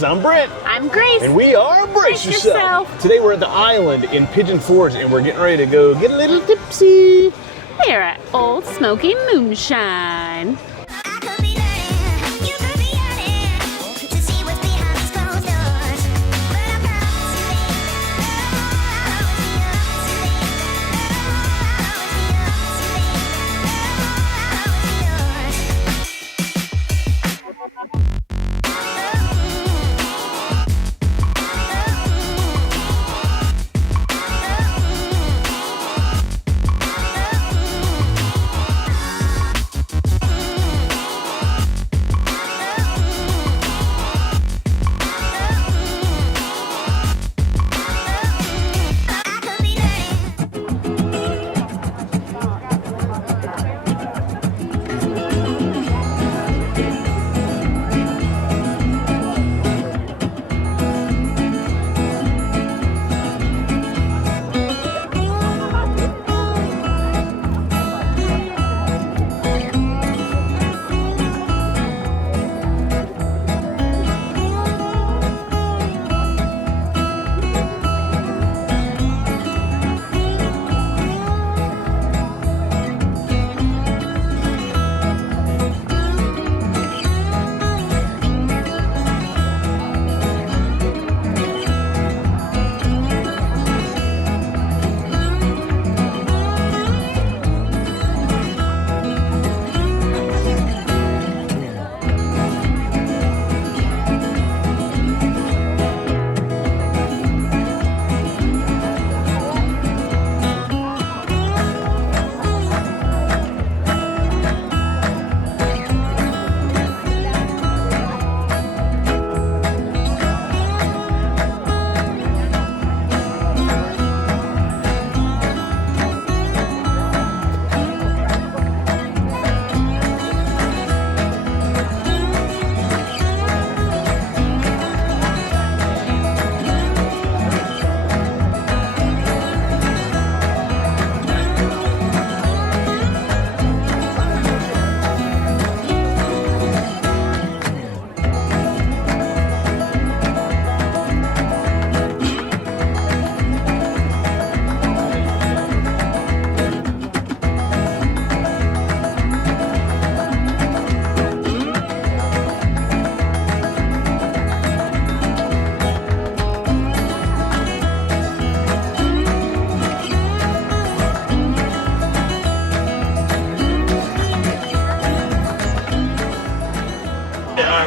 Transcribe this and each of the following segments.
guys, I'm Brent. I'm Grace. And we are Brace Yourself. Today we're at the island in Pigeon Forge and we're getting ready to go get a little tipsy. We're at Old Smoky Moonshine.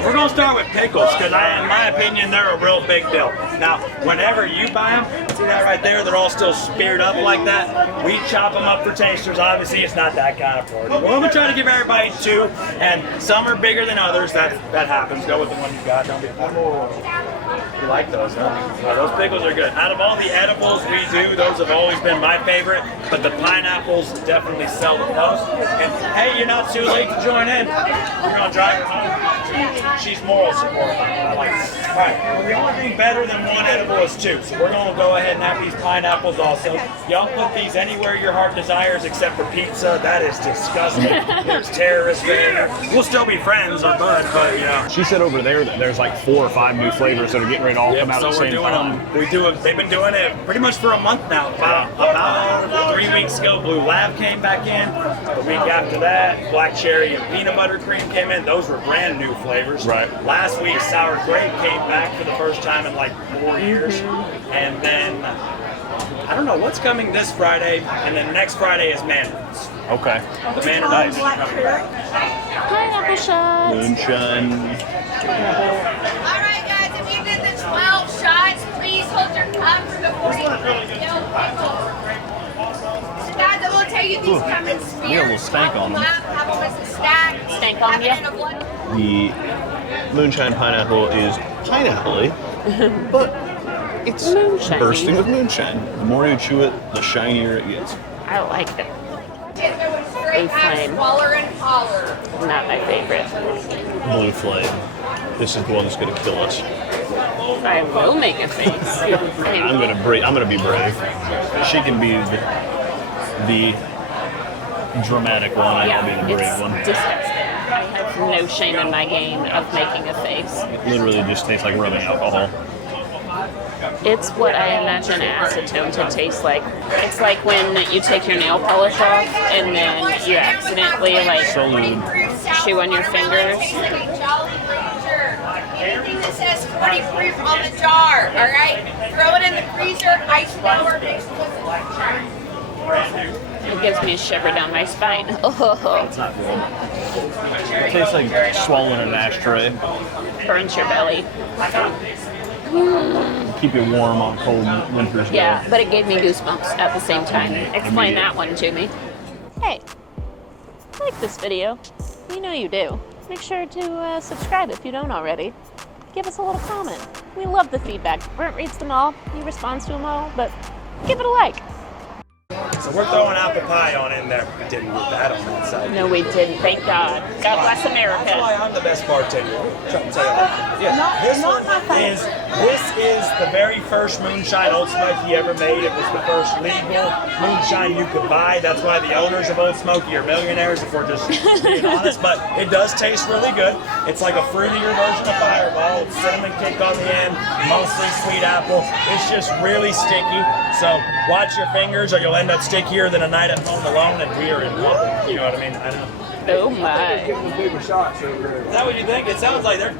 We're going to start with pickles because in my opinion, they're a real big deal. Now, whenever you buy them, see that right there? They're all still speared up like that. We chop them up for tasters. Obviously, it's not that kind of party. Well, we try to give everybody two, and some are bigger than others. That happens. Go with the one you got. Don't be. You like those, huh? Yeah, those pickles are good. Out of all the edibles we do, those have always been my favorite, but the pineapples definitely sell the most. And hey, you're not too late to join in. You're going to drive her home. She's moral support. I like it. All right, the only thing better than one edible is two, so we're going to go ahead and have these pineapples also. Y'all put these anywhere your heart desires except for pizza. That is disgusting. There's terrorist behavior. We'll still be friends or bud, but you know. She said over there that there's like 4 or 5 new flavors that are getting ready to all come out at the same time. They've been doing it pretty much for a month now. About 3 weeks ago, Blue Lab came back in. The week after that, Black Cherry and Peanut Butter Cream came in. Those were brand new flavors. Right. Last week, Sour Grape came back for the first time in like 4 years. And then, I don't know what's coming this Friday, and then next Friday is mandarins. Okay. The mandarins. Pineapple shots. Moonshine. Alright guys, if you did the 12 shots, please hold your cup before you go. So guys, I'm going to tell you these come in spears. We got a little stank on them. Have them as a stack. Stank on Have you? it in a blend. The Moonshine pineapple is pineapple-y, but it's Moonshine. bursting with moonshine. The more you chew it, the shinier it gets. I like it. Get going straight Blue out, flame. smaller and holler. Not my favorite. Blue flame. This is the one that's going to kill us. I will make a face. I'm gonna be brave. She can be the dramatic one, and I'll be the brave one. Disgusting. I have have no shame in my game of making a face. It literally just tastes like rubbing alcohol. It's what I imagine acetone to taste like. It's like when you take your nail polish off and then you accidentally like chew on your fingers. Anything that says 40 proof on the jar, all right? Throw it in the freezer, ice water, mix with It gives me a shiver down my spine. Oh, It's not good. It tastes like swallowing an ashtray. burns your belly. Keep you warm on cold winter's day. Yeah, but it gave me goosebumps at the same time. Explain that one to me. Hey, like this video. You know you do. Make sure to subscribe if you don't already. Give us a little comment. We love the feedback. Brent reads them all. He responds to them all, but give it a like. So we're throwing apple pie on in there. We didn't put that on that side. No, we didn't. Thank God. God bless That's why America. I'm the best bartender. Trying to tell you. Yeah, this is the very first Moonshine Old Smoky ever made. It was the first legal moonshine you could buy. That's why the owners of Old Smoky are millionaires, if we're just being honest. But it does taste really good. It's like a fruitier version of Fireball. It's cinnamon kick on the end, mostly sweet apple. It's just really sticky. So watch your fingers, or you'll end up stickier than a night at home alone, and we are in public. You know what I mean? I know. Oh my. Is that what you think? It sounds like they're.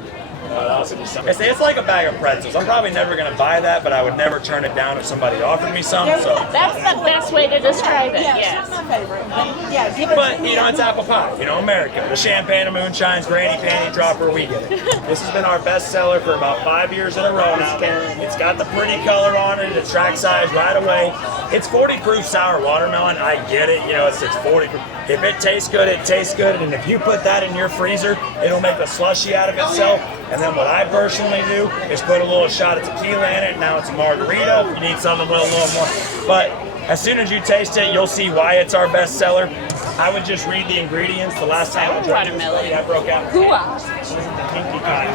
It's like a bag of pretzels. I'm probably never going to buy that, but I would never turn it down if somebody offered me some. So. That's the best way to describe it, yes. It's not my favorite. Yeah, give it But, you know, it's apple pie. You know, America. The champagne and moonshines, granny panty dropper, we get it. This has been our best seller for about 5 years in a row now. It's got the pretty color on it. It attracts size right away. It's 40 proof sour watermelon. I get it. You know, it's 40 proof. If it tastes good, it tastes good. And if you put that in your freezer, it'll make a slushy out of itself. And then what I personally do is put a little shot of tequila in it. Now it's a margarita. If you need something with a little more. But as soon as you taste it, you'll see why it's our best seller. I would just read the ingredients. The last time I drank this, I broke out. Hoo-ah. This isn't the pinky kind.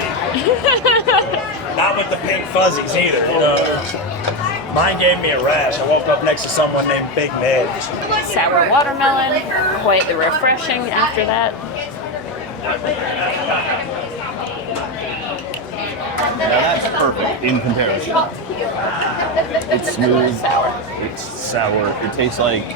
Not with the pink fuzzies either, you know. Mine gave me a rash. I woke up next to someone named Big Ned. Sour watermelon, quite the refreshing after that. Now that's perfect in comparison. It's smooth. Sour. It's sour. It tastes like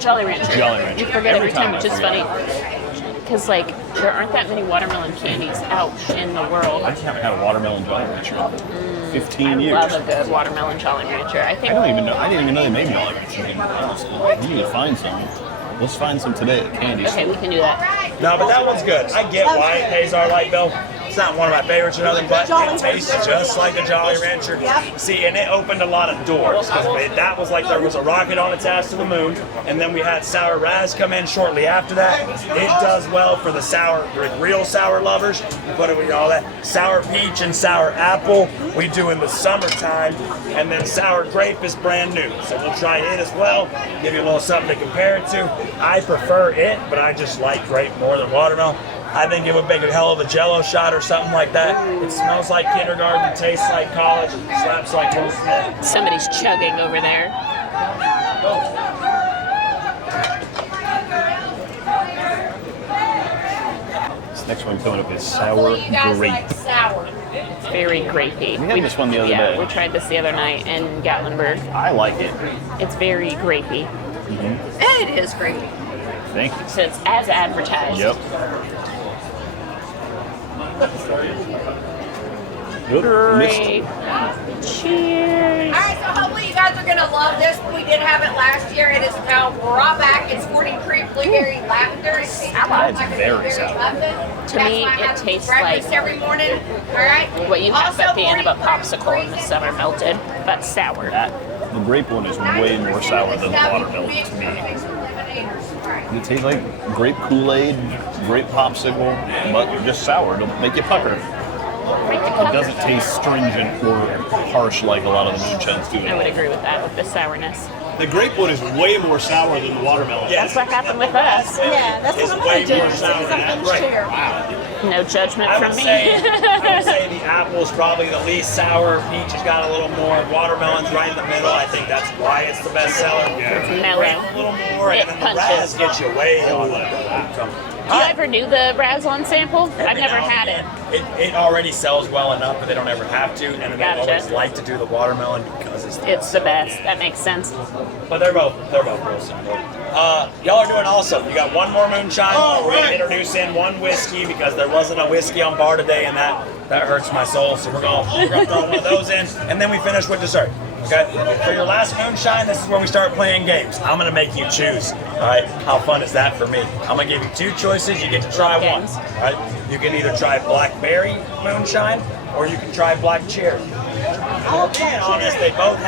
Jolly Rancher. Jolly Rancher. You forget every time, I which is forget. funny. Because, like, there aren't that many watermelon candies out in the world. I just haven't had a watermelon Jolly Rancher in 15 years. Love a good watermelon Jolly Rancher. I think. I didn't even know they made Jolly Rancher. We need to find some. Let's find some today at Candy Okay, we can do that. No, but that one's good. I get why it pays our light bill. It's not one of my favorites or nothing, but it tastes just like a Jolly Rancher. See, and it opened a lot of doors. That was like there was a rocket on its ass to the moon, and then we had Sour Raz come in shortly after that. It does well for the sour, real sour lovers. What do we call that? Sour peach and sour apple we do in the summertime, and then sour grape is brand new. So we'll try it as well, give you a little something to compare it to. I prefer it, but I just like grape more than watermelon. I think it would make a hell of a Jello shot or something like that. It smells like kindergarten, tastes like college, slaps like Will Smith. Somebody's chugging over there. This next one coming up is sour you guys grape. like sour. It's very grapey. We had this one the other Yeah, day. we tried this the other night in Gatlinburg. I like it. It's very grapey. It is great. Thank you. So it's as advertised. Yep. Oop, missed. Great. Cheers. All right, so hopefully you guys are gonna love this. We did have it last year. It is now brought back. It's 40 proof blueberry lavender. It tastes It's like a very blueberry sour. muffin. To That's me, why I it have tastes breakfast like every morning. All right. what you have Also, at the end of a 40 popsicle in the summer melted, but sour. The grape one is way more sour than the watermelon to me. It tastes like grape Kool-Aid, grape popsicle, but just sour. It'll make you pucker. It doesn't taste stringent or harsh like a lot of the moonshines do. I would agree with that, with the sourness. The grape one is way more sour than the watermelon. That's what happened with us. Yeah, that's what I'm way thinking. more sour than that. Something share. No judgment I from would me. say the apple's probably the least sour. Peach has got a little more. Watermelon's right in the middle. I think that's why it's the best seller. It's mellow. A little more, It and then the punches. Raz gets you way on it. Do you ever do the Razlon sample? I've never had it. It already sells well enough, but they don't ever have to, and they Gotcha. always like to do the watermelon because It's the best. That makes sense. But they're both real simple. Y'all are doing awesome. You got one more moonshine. We're gonna introduce in one whiskey because there wasn't a whiskey on bar today, and that hurts my soul. So we're gonna throw one of those in, and then we finish with dessert. Okay. For your last moonshine, this is where we start playing games. I'm gonna make you choose. All right. How fun is that for me? I'm gonna give you two choices. You get to try one. All right. You can either try blackberry moonshine or you can try black cherry. Being honest, they both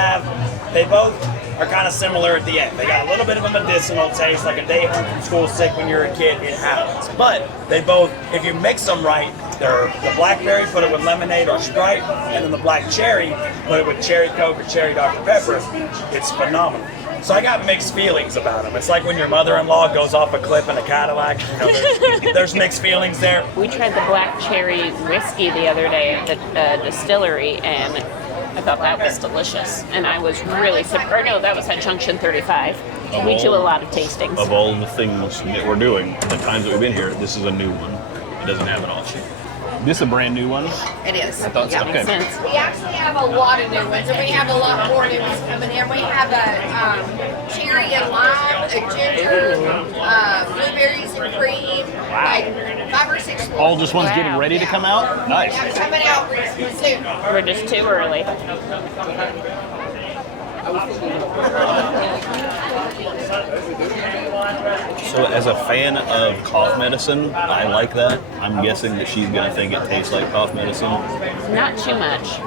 are kind of similar at the end. They got a little bit of a medicinal taste, like a day home from school sick when you're a kid, it happens. But they both, if you mix them right, the blackberry, put it with lemonade or Sprite, and then the black cherry, put it with cherry Coke or cherry Dr. Pepper. It's phenomenal. So I got mixed feelings about them. It's like when your mother-in-law goes off a cliff in a Cadillac. You know, there's mixed feelings there. We tried the black cherry whiskey the other day at the distillery, and I thought that was delicious. And I was really surprised. No, that was at Junction 35. We do a lot of tastings. Of all the things that we're doing, the times that we've been here, this is a new one. It doesn't have it all. This is a brand new one? It is. I thought so. Yeah. Okay. Makes sense. We actually have a lot of new ones, and we have a lot more new ones coming in. We have a cherry and lime, a ginger, blueberries and cream, like 5 or 6 more. All just ones Wow. getting ready to come out? Nice. Yeah, coming out soon. We're just too early. So as a fan of cough medicine, I like that. I'm guessing that she's going to think it tastes like cough medicine. Not too much.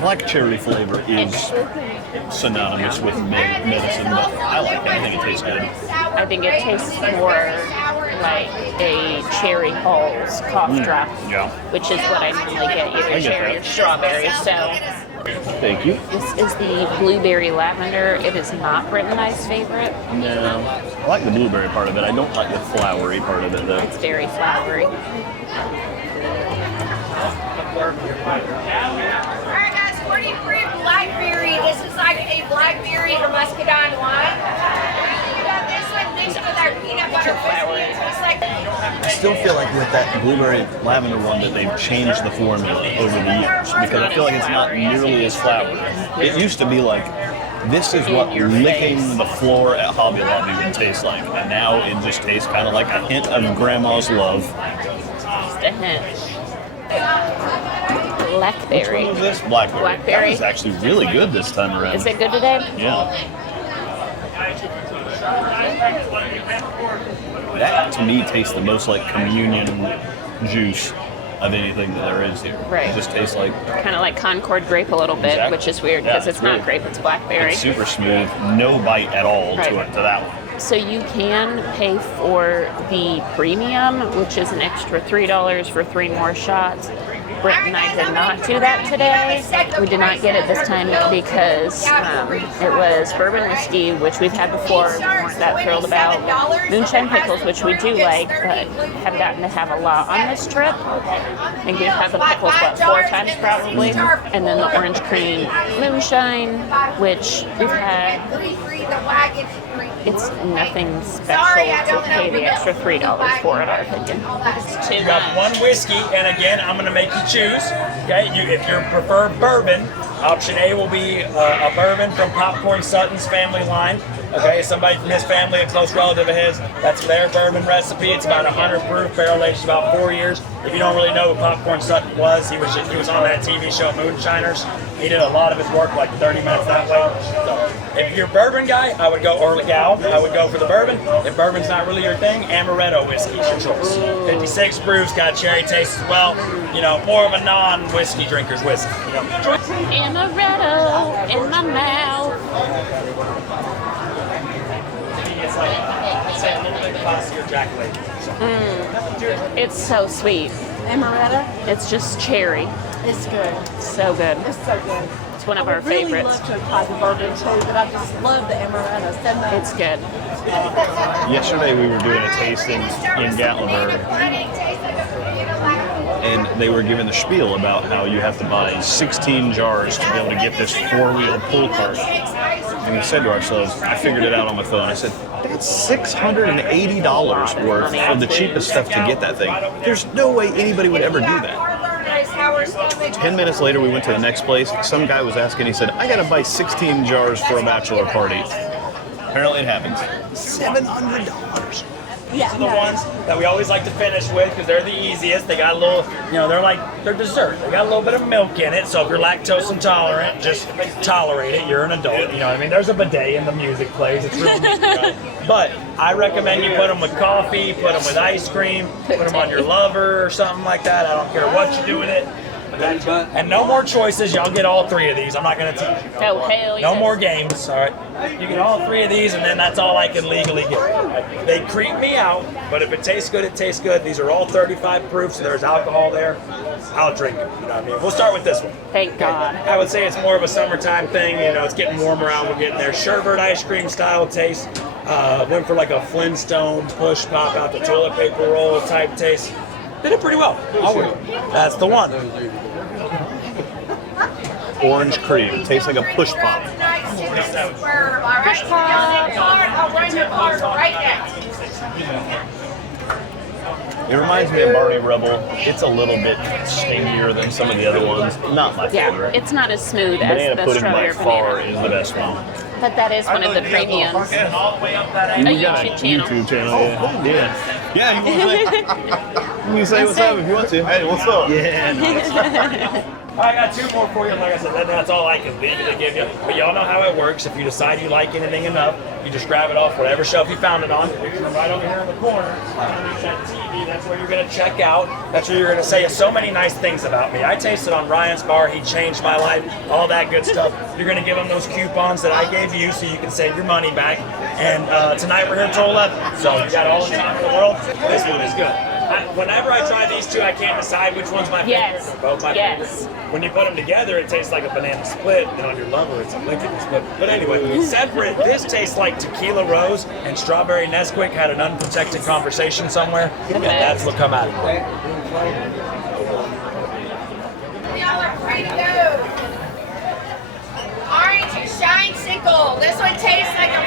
Black cherry flavor is synonymous with medicine, but I like it. I think it tastes good. I think it tastes more like a cherry Halls cough drop, Yeah. which is what I normally get, either I get cherry that. or strawberry. So Thank you. this is the blueberry lavender. It is not Brent and I's favorite. No, I like the blueberry part of it. I don't like the flowery part of it, though. It's very flowery. Alright guys, 40 proof blackberry. This is like a blackberry or muscadine wine. We got this one mixed with our peanut butter whiskey. It's like I still feel like with that blueberry lavender one that they've changed the formula over the years because I feel like it's not nearly as flowery. It used to be like, this is what your licking face. the floor at Hobby Lobby would taste like. And now it just tastes kind of like a hint of grandma's love. Just a hint. Which Blackberry. one was this? Blackberry. Blackberry. That was actually really good this time around. Is it good today? Yeah. That to me tastes the most like communion juice of anything that there is here. Right. It just tastes like Kind of like Concord grape a little bit, Exactly. which is weird Yeah, because it's it's not great. grape, it's blackberry. it's super smooth, no bite at all Right. to that one. So you can pay for the premium, which is an extra $3 for 3 more shots. Brent and I did not do that today. We did not get it this time because it was bourbon whiskey, which we've had before, we weren't that thrilled about. Moonshine pickles, which we do like, but have gotten to have a lot on this trip. I think we've had the pickles, 4 times probably. And then the orange cream moonshine, which we've had. It's nothing special to pay the extra $3 for, in our opinion. It's too You got much. one whiskey, and again, I'm going to make you choose. Okay, if you prefer bourbon, option A will be a bourbon from Popcorn Sutton's family line. Okay, somebody from his family, a close relative of his, that's their bourbon recipe. It's about 100 proof, barrel aged about 4 years. If you don't really know who Popcorn Sutton was, he was on that TV show Moonshiners. He did a lot of his work like 30 minutes that way. So if you're a bourbon guy, I would go, or gal, I would go for the bourbon. If bourbon's not really your thing, Amaretto whiskey is your choice. 56 proofs, got cherry taste as well. You know, more of a non-whiskey drinker's whiskey. You know. Amaretto in my mouth. It's like, say a little bit classier Jack Lake. It's so sweet. Amaretto, It's just cherry. it's good. So good. It's so good. It's one of I our would really favorites. love to have tried the bourbon too, but I just love the amaretto so much. It's good. Yesterday we were doing a tasting in Gatlinburg, and they were giving the spiel about how you have to buy 16 jars to be able to get this 4-wheel pull cart. And we said to ourselves, I figured it out on my phone. I said, the $680 worth of the cheapest stuff to get that thing. There's no way anybody would ever do that. 10 minutes later, we went to the next place. Some guy was asking, he said, I gotta buy 16 jars for a bachelor party. Apparently it happens. $700. These are the ones that we always like to finish with because they're the easiest. They got a little, they're dessert. They got a little bit of milk in it, so if you're lactose intolerant, just tolerate it. You're an adult, you know what I mean? There's a bidet and the music plays. It's really easy. But I recommend you put them with coffee, put them with ice cream, put them on your lover or something like that. I don't care what you do with it. And no more choices. Y'all get all 3 of these. I'm not going to teach you. Oh, hell No yes. more games, all right? You get all 3 of these, and then that's all I can legally get. They creep me out, but if it tastes good, it tastes good. These are all 35 proof, so there's alcohol there. I'll drink it. You know what I mean? We'll start with this one. Thank God. I would say it's more of a summertime thing. You know, it's getting warmer out. We're getting there. Sherbet ice cream style taste. Went for like a Flintstone push pop out the toilet paper roll type taste. Did it pretty well. That's the one. Orange cream. Tastes like a push pop. It reminds me of Barney Rubble. It's a little bit stingier than some of the other ones. Not my favorite. Yeah, it's not as smooth as Banana the pudding by strawberry far banana. is the best one. But that is one of the premiums. You A got a YouTube channel. YouTube channel. Yeah. Yeah, you can say what's up if you want to. Hey, what's up? Yeah. I got 2 more for you. Like I said, that's all I can legally give you. But y'all know how it works. If you decide you like anything enough, you just grab it off whatever shelf you found it on. Right over here in the corner, underneath that TV, that's where you're going to check out. That's where you're going to say so many nice things about me. I tasted on Ryan's bar. He changed my life. All that good stuff. You're going to give him those coupons that I gave you so you can save your money back. And tonight we're here till 11. So you got all the time in the world. This one is good. Whenever I try these 2, I can't decide which one's my favorite. Yes. They're both my favorites. When you put them together, it tastes like a banana split, and on your lover, it's a lickety split. But anyway, separate, this tastes like tequila rose and strawberry Nesquik had an unprotected conversation somewhere, and that's what come out of it. Y'all are free to go. Orange and shine sickle. This one tastes like a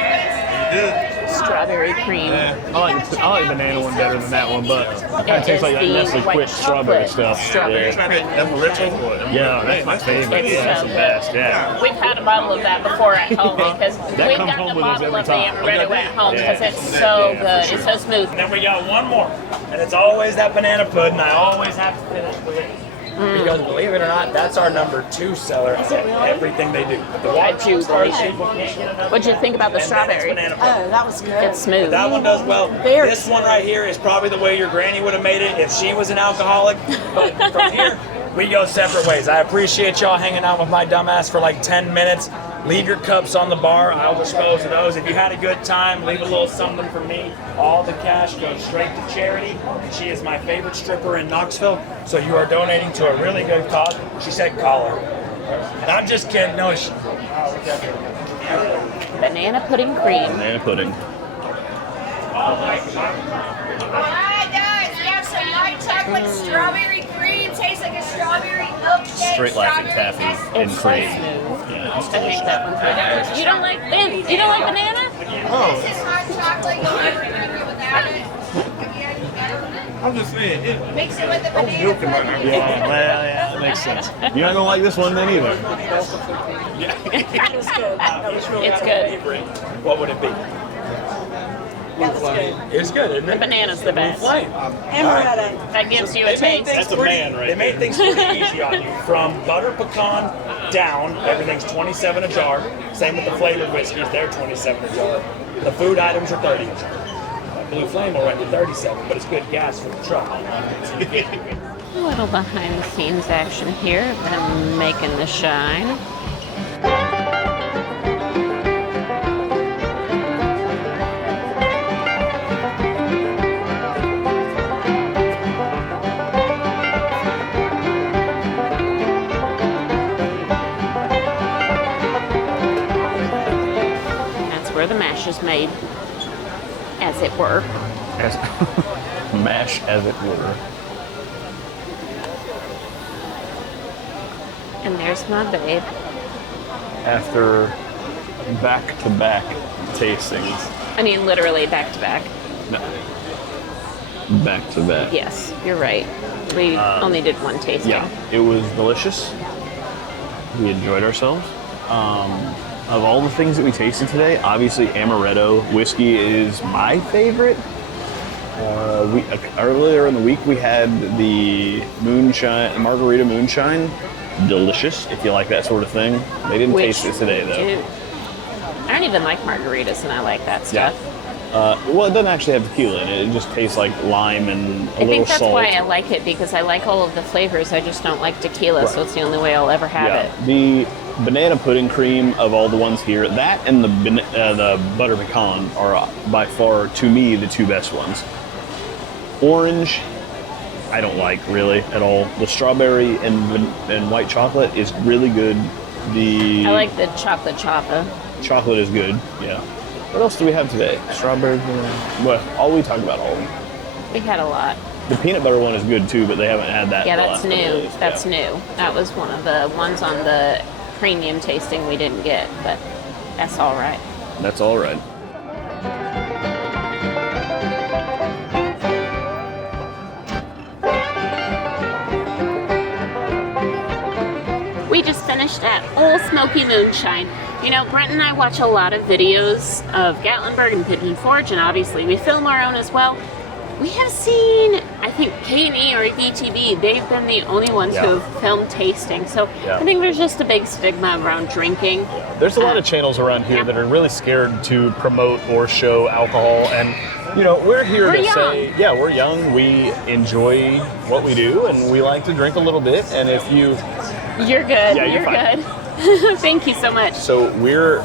Strawberry cream. I like banana one better than that one, but it kind of tastes like that Nestle white Quick strawberry chocolate stuff. Strawberry Yeah. cream. Yeah, that's my favorite. It's That's so the good. best. Yeah. We've had a bottle of that before at home because That we've comes gotten home a with us bottle every of the time. amaretto at home Yeah. because it's so Yeah, good. for It's so smooth. And then we got one more, and it's always that banana pudding. I always have to finish with it. Because believe it or not, that's our number 2 seller at everything they do. The water do stars, believe it. people can't get enough. What'd you think about the And then it's strawberry? banana pudding. Oh, that was good. It's smooth. That one does well. Very This one right here is probably the way your granny would have made it if she was an alcoholic. But from here, we go separate ways. I appreciate y'all hanging out with my dumbass for like 10 minutes. Leave your cups on the bar. I'll dispose of those. If you had a good time, leave a little something for me. All the cash goes straight to charity. She is my favorite stripper in Knoxville, so you are donating to a really good cause. She said call her. And I'm just kidding. No, Banana pudding cream. Banana pudding. Alright guys, we have some white chocolate strawberry cream. Tastes like a strawberry milkshake. Straight Laffy strawberry Taffy and It's so cream. smooth. Yeah. I think that one's really good. You don't like banana? This is hot chocolate. You'll never drink it without it. I'm just saying. Mix it with the banana pudding. Yeah, well, yeah, that makes sense. You're not gonna like this one then either. That was good. That was really It's good. what would it be? That was good. It's good, isn't The it? banana's the best. Flame. Amaretto. That gives you a They made taste. things That's a pretty- man right They made things pretty easy on you. From butter pecan down, everything's 27 a jar. Same with the flavored whiskeys, they're 27 a jar. The food items are 30 a jar. Blue Flame will run you 37, but it's good gas for the truck. A little behind the scenes action here of them making the shine. That's where the mash is made, as it were. As mash as it were. And there's my babe. After back-to-back tastings, I mean, literally back to back. No. Back to back. Yes, you're right. We only did one tasting. Yeah, it was delicious. We enjoyed ourselves. Of all the things that we tasted today, obviously amaretto whiskey is my favorite. Earlier in the week, we had the margarita moonshine. Delicious, if you like that sort of thing. They didn't taste it today, though. I don't even like margaritas, and I like that stuff. Yeah. Well, it doesn't actually have tequila in it. It just tastes like lime and a little salt. I think that's why I like it, because I like all of the flavors. I just don't like tequila, so it's the only way I'll ever have it. The banana pudding cream of all the ones here, that and the butter pecan are by far, to me, the two best ones. Orange, I don't like really at all. The strawberry and white chocolate is really good. I like the chocolate chapa. Chocolate is good, yeah. What else do we have today? Strawberry, well, we talked about all of them. We had a lot. The peanut butter one is good too, but they haven't had that. Yeah, that's new. That's new. That was one of the ones on the premium tasting we didn't get, but that's all right. That's all right. We just finished at Old Smoky Moonshine. You know, Brent and I watch a lot of videos of Gatlinburg and Pigeon Forge, and obviously we film our own as well. We have seen, I think, K&E or VTV, they've been the only ones who have filmed tasting. So I think there's just a big stigma around drinking. Yeah. There's a lot of channels around here that are really scared to promote or show alcohol. And, you know, we're here to say, yeah, we're young, we enjoy what we do, and we like to drink a little bit. And if you... You're good. Yeah, you're good. Thank you so much. So we're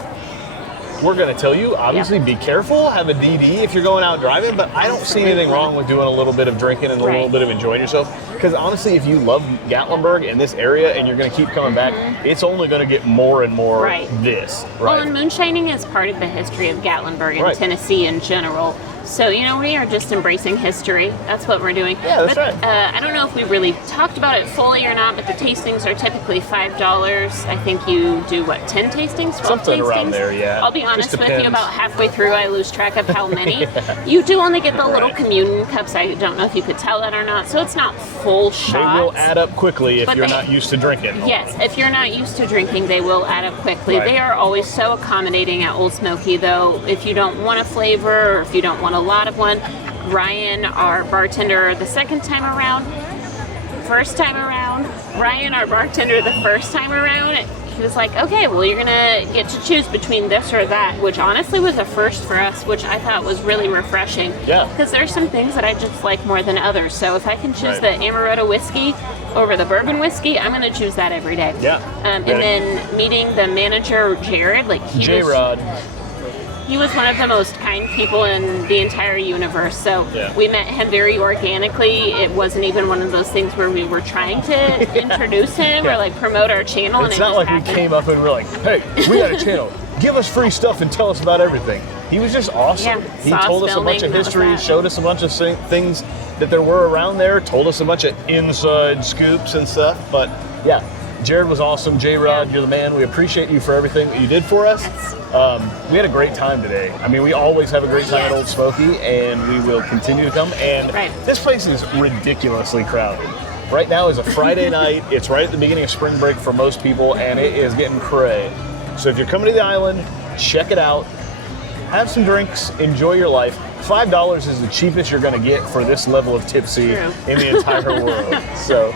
going to tell you, obviously, be careful, have a DD if you're going out driving, but I don't see anything wrong with doing a little bit of drinking and a little bit of enjoying yourself. Because honestly, if you love Gatlinburg and this area and you're going to keep coming back, it's only going to get more and more this. Right? Well, and moonshining is part of the history of Gatlinburg and Tennessee in general. So, you know, we are just embracing history. That's what we're doing. Yeah, that's right. I don't know if we really talked about it fully or not, but the tastings are typically $5. I think you do, 10 tastings? 12 Something tastings? Around there, yeah. I'll be honest with you, about halfway through, I lose track of how many. You do only get the little communion cups. I don't know if you could tell that or not. So it's not full shots. They will add up quickly if you're not used to drinking. Yes, if you're not used to drinking, they will add up quickly. They are always so accommodating at Old Smoky, though. If you don't want a flavor or if you don't want a lot of one, Ryan, our bartender, the second time around, Ryan, our bartender, the first time around, he was like, okay, well, you're gonna get to choose between this or that, which honestly was a first for us, which I thought was really refreshing. Yeah. Because there's some things that I just like more than others. So if I can choose the amaretto whiskey over the bourbon whiskey, I'm gonna choose that every day. Yeah. And then meeting the manager, Jared, he was one of the most kind people in the entire universe. So we met him very organically. It wasn't even one of those things where we were trying to introduce him or like promote our channel. It's not like we came up and we're like, hey, we got a channel. Give us free stuff and tell us about everything. He was just awesome. He told us a bunch of history, showed us a bunch of things that there were around there, told us a bunch of inside scoops and stuff. But yeah, Jared was awesome. J-Rod, you're the man. We appreciate you for everything that you did for us. We had a great time today. I mean, we always have a great time at Old Smoky, and we will continue to come. And this place is ridiculously crowded. Right now is a Friday night. It's right at the beginning of spring break for most people, and it is getting cray. So if you're coming to the island, check it out. Have some drinks. Enjoy your life. $5 is the cheapest you're going to get for this level of tipsy in the entire world. So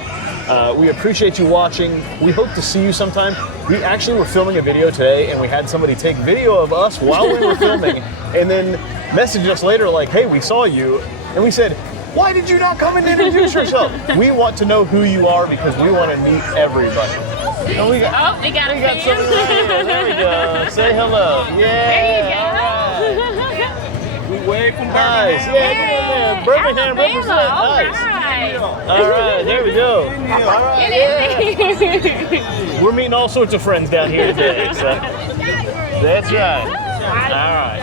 we appreciate you watching. We hope to see you sometime. We actually were filming a video today, and we had somebody take video of us while we were filming and then message us later like, hey, we saw you. And we said, why did you not come and introduce yourself? We want to know who you are because we want to meet everybody. And we got we got something right here. There we go. Say hello. Yeah. There you go. We wave from Birmingham. Nice. Yeah, Birmingham represent. Nice. All right, there we go. All right, yeah. We're meeting all sorts of friends down here today. So. That's right. All right.